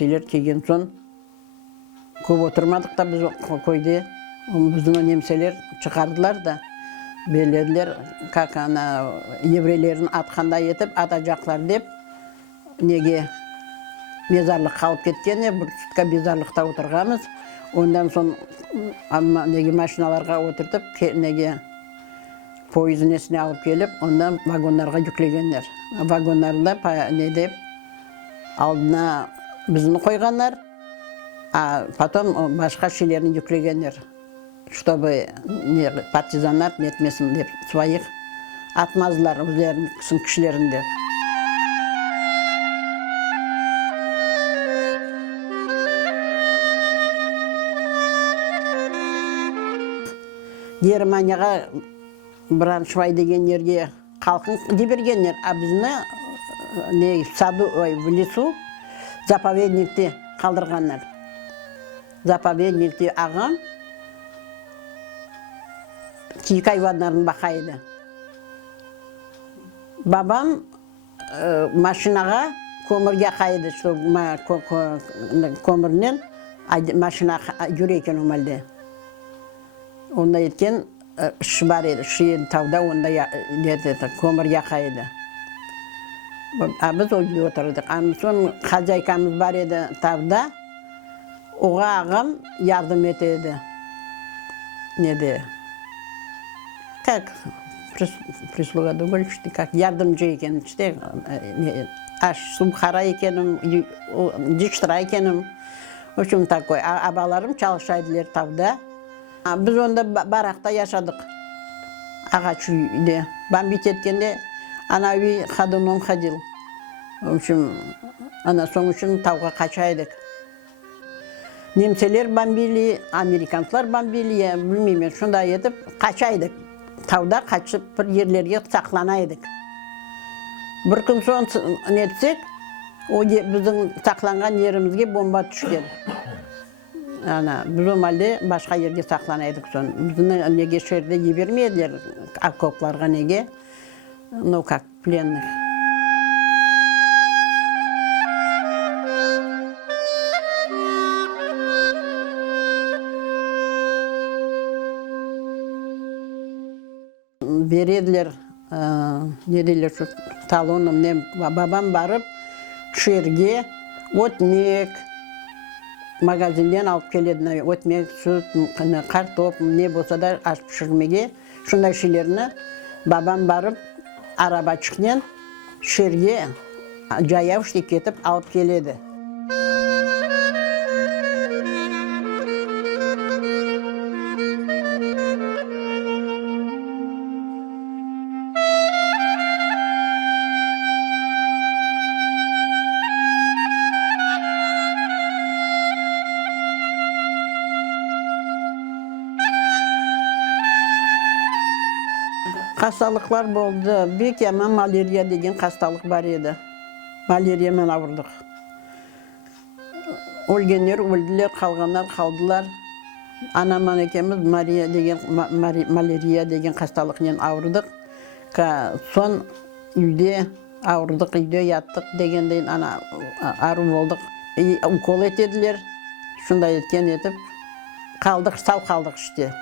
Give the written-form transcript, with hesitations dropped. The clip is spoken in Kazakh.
немселер келген соң көп отырмадық та біз койды. Біздің немселер шығардылар да беледілер, как ана еврейлерін атқандай етіп, ата жақлар деп, неге мезарлық қалып кеткене, бір сүтка мезарлықта отырғамыз. Ондан соң неге машиналарға отыртып, неге пойыздың есіне алып келіп, ондан вагонларға жүклегендер. Вагонларында не деп, алдына біздің қойғандар, а потом башқа шилерін жүклегендер. Чтобы партизандар нетмесін деп, своих атмазылар өздерінің кішілерін деп. Германияға Браншвай деген жерге халқын жібергендер, а бізді в лесу заповедникте қалдырғандар. Заповедникте ағам киік айвандарын бақайды. Бабам машинаға көмірге қайды, көмірінен машина жүр екен өмәлде. Онда еткен үш бар еді, шиын тауда онда көмірге қайды. Біз ойды отырдық. Сон хозяйкамыз бар еді тауда, оға ағам ярдым етеді. Неде? Как прислуга дөгөлішті, как ярдымжы екен, аш сумхара екенім, диштра екенім. В общем, такой. Абаларым çalışайдылар тауда. Біз онда барақта яшадық. Ағач үйде. Бомбить еткенде, ана үй ходуном ходил. В общем, ана соң үшін тауға қачайдық. Немселер бомбили, американцылар бомбили, білмеймін, шында етіп қачайдық. Тауда қачып бір ерлерге сақланайдық. Бір күн соң нетсек, біздің сақланған жерімізге бомба түшкен. Біз өмәлде башқа жерге сақланайдық соң. Біздің неге шерде ебермеділер, окопларға неге, ну как, пленных. Береділер, неделер талоным, бабам барып, шерге, отмек, магазинден алып келеді, отмек, сүт, картоп, не болса да аш пішірмеге, шындай шилеріні бабам барып, араба шықнен шерге жаяу штек кетіп алып келеді. Қасталықлар болды. Бек яман малярия деген қасталық бар еді. Маляриямен ауырдық. Өлгендер өлділер, қалғандар қалдылар. Анаман екеміз малярия деген қасталықнен ауырдық. Сон үйде ауырдық, үйде яттық дегендейін ару болдық. Укол етеділер. Шындай еткен етіп, қалдық, сау қалдық іште.